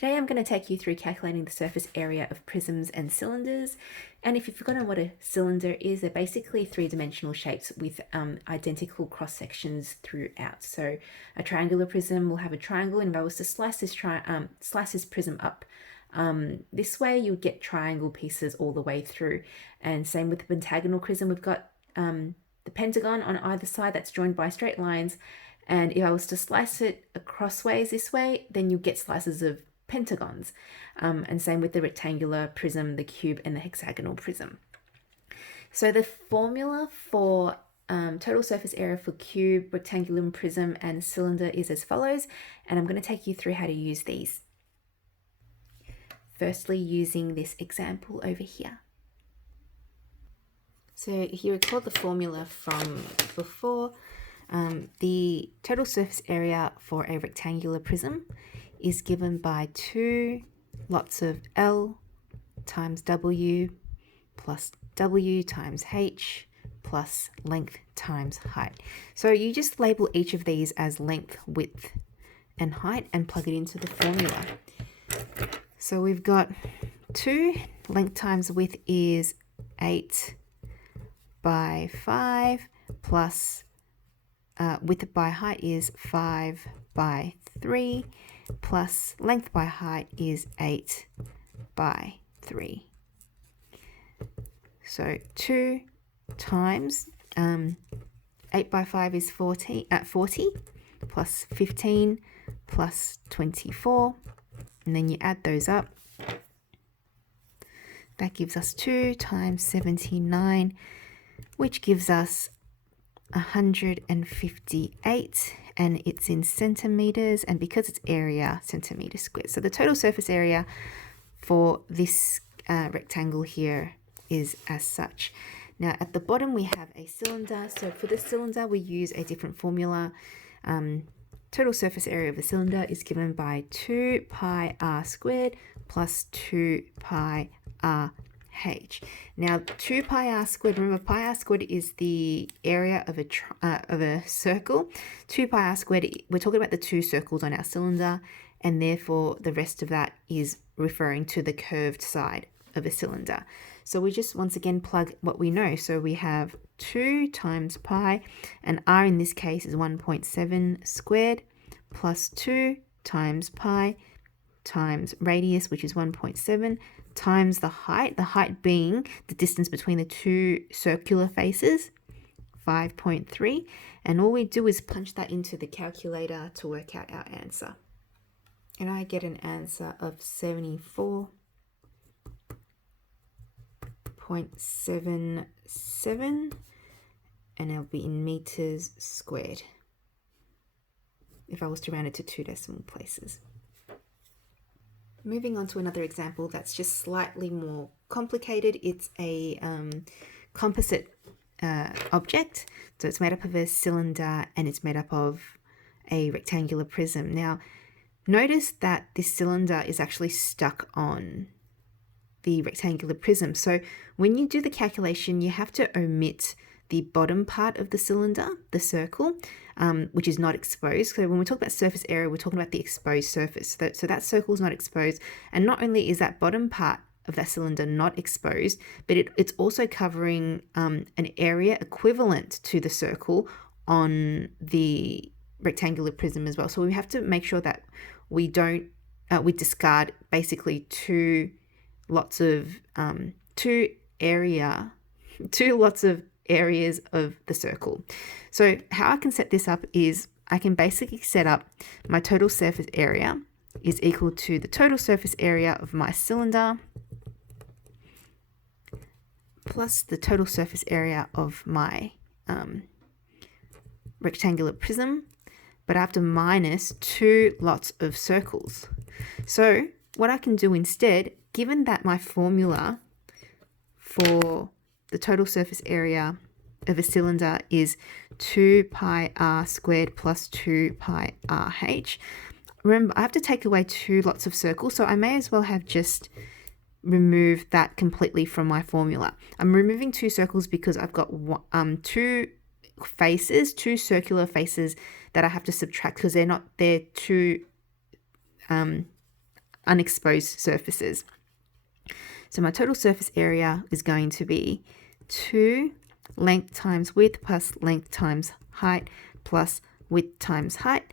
Today I'm going to take you through calculating the surface area of prisms and cylinders. And if you've forgotten what a cylinder is, they're basically three-dimensional shapes with identical cross-sections throughout. So a triangular prism will have a triangle, and if I was to slice this prism up this way, you'll get triangle pieces all the way through. And same with the pentagonal prism, we've got the pentagon on either side that's joined by straight lines. And if I was to slice it crossways this way, then you'll get slices of pentagons. And same with the rectangular prism, the cube, and the hexagonal prism. So the formula for total surface area for cube, rectangular prism, and cylinder is as follows. And I'm going to take you through how to use these. Firstly, using this example over here. So if you recall the formula from before, the total surface area for a rectangular prism is given by 2 lots of L times W plus W times H plus length times height. So you just label each of these as length, width, and height and plug it into the formula. So we've got 2, length times width is 8 by 5 plus width by height is 5 by 3 plus length by height is 8 by 3. So 2 times 8 by 5 is 40 plus 15 plus 24, and then you add those up. That gives us 2 times 79, which gives us 158, and it's in centimeters, and because it's area, centimeters squared. So the total surface area for this rectangle here is as such. Now at the bottom we have a cylinder. So for the cylinder we use a different formula. Total surface area of a cylinder is given by 2 pi r squared plus 2 pi r h. Now 2 pi r squared, remember pi r squared is the area of a circle. 2 pi r squared, we're talking about the 2 circles on our cylinder, and therefore the rest of that is referring to the curved side of a cylinder. So we just once again plug what we know. So we have 2 times pi, and r in this case is 1.7 squared, plus 2 times pi times radius, which is 1.7, times the height being the distance between the 2 circular faces, 5.3, and all we do is punch that into the calculator to work out our answer. And I get an answer of 74.77, and it'll be in meters squared if I was to round it to 2 decimal places. Moving on to another example that's just slightly more complicated. It's a composite object. So it's made up of a cylinder and it's made up of a rectangular prism. Now, notice that this cylinder is actually stuck on the rectangular prism. So when you do the calculation, you have to omit the bottom part of the cylinder, the circle, which is not exposed. So when we talk about surface area, we're talking about the exposed surface. So that circle is not exposed. And not only is that bottom part of that cylinder not exposed, but it's also covering an area equivalent to the circle on the rectangular prism as well. So we have to make sure that we don't, we discard basically two lots of areas of the circle. So how I can set this up is I can basically set up my total surface area is equal to the total surface area of my cylinder plus the total surface area of my rectangular prism, but I have to minus 2 lots of circles. So what I can do instead, given that my formula for the total surface area of a cylinder is 2 pi r squared plus 2 pi r h. Remember, I have to take away 2 lots of circles, so I may as well have just removed that completely from my formula. I'm removing 2 circles because I've got 2 circular faces that I have to subtract because they're 2 unexposed surfaces. So my total surface area is going to be 2 length times width plus length times height plus width times height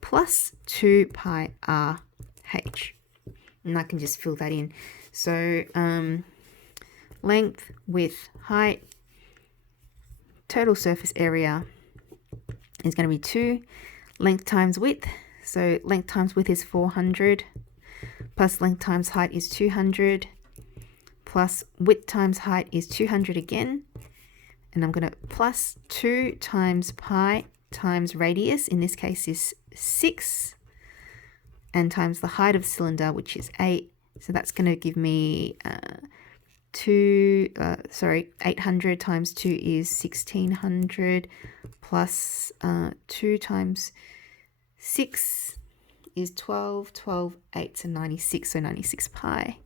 plus 2 pi r h. And I can just fill that in. So length, width, height, total surface area is going to be 2 length times width. So length times width is 400 plus length times height is 200 plus width times height is 200 again. And I'm going to plus 2 times pi times radius, in this case is 6, and times the height of the cylinder, which is 8. So that's going to give me 800 times 2 is 1600 plus 2 times 6 is 12, 12, 8, so 96, so 96 pi.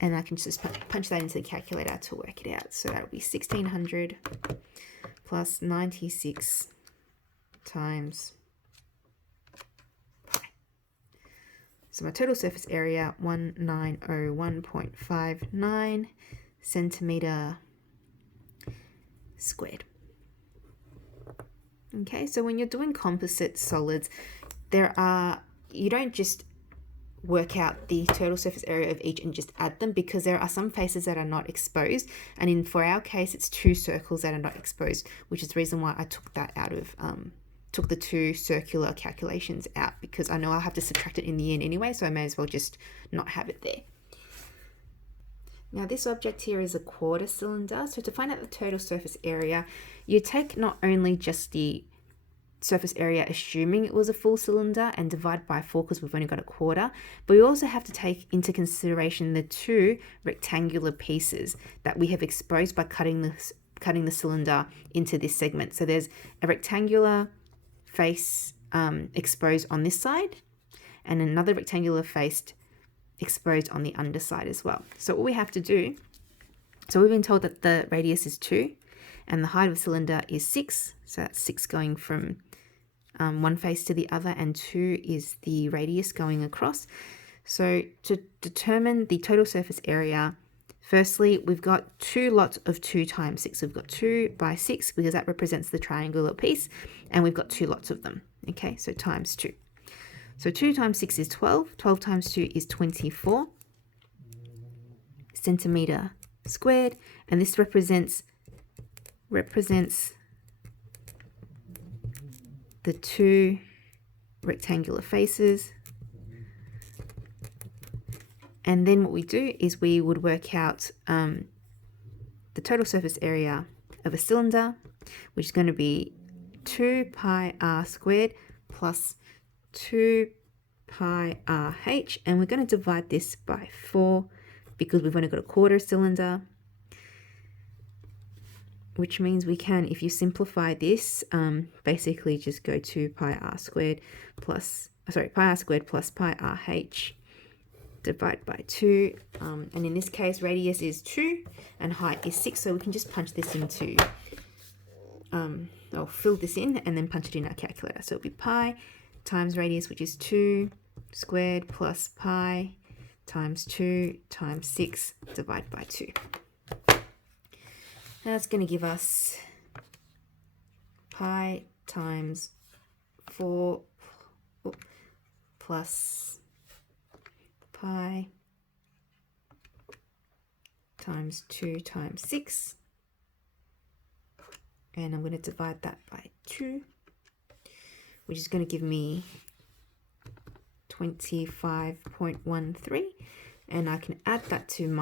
And I can just punch that into the calculator to work it out. So that'll be 1600 plus 96 times pi. So my total surface area, 1901.59 centimeter squared. Okay, so when you're doing composite solids, you don't just work out the total surface area of each and just add them, because there are some faces that are not exposed, and for our case it's 2 circles that are not exposed, which is the reason why I took that out of took the 2 circular calculations out, because I know I'll have to subtract it in the end anyway, so I may as well just not have it there. Now this object here is a quarter cylinder, so to find out the total surface area, you take not only just the surface area assuming it was a full cylinder and divide by 4 because we've only got a quarter, but we also have to take into consideration the 2 rectangular pieces that we have exposed by cutting the cylinder into this segment. So there's a rectangular face exposed on this side and another rectangular face exposed on the underside as well. So what we have to do, so we've been told that the radius is 2 and the height of the cylinder is 6, so that's 6 going from one face to the other, and 2 is the radius going across. So to determine the total surface area, firstly we've got 2 lots of 2 times 6. We've got 2 by 6 because that represents the triangular piece, and we've got 2 lots of them. Okay, so times 2. So 2 times 6 is 12. 12 times 2 is 24 centimeter squared, and this represents the 2 rectangular faces. And then what we do is we would work out the total surface area of a cylinder, which is going to be 2 pi r squared plus 2 pi r h, and we're going to divide this by 4 because we've only got a quarter cylinder, which means we can, if you simplify this, basically just go 2 pi r squared plus pi r h divide by 2, and in this case radius is 2 and height is 6, so we can just punch this into I'll fill this in and then punch it in our calculator. So it'll be pi times radius, which is 2 squared, plus pi times 2 times 6 divided by 2. That's going to give us pi times 4 plus pi times 2 times 6. And I'm going to divide that by 2, which is going to give me 25.13. And I can add that to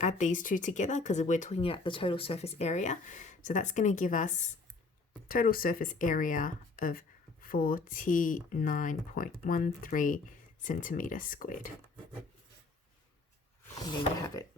add these two together because we're talking about the total surface area. So that's going to give us total surface area of 49.13 centimeters squared. And there you have it.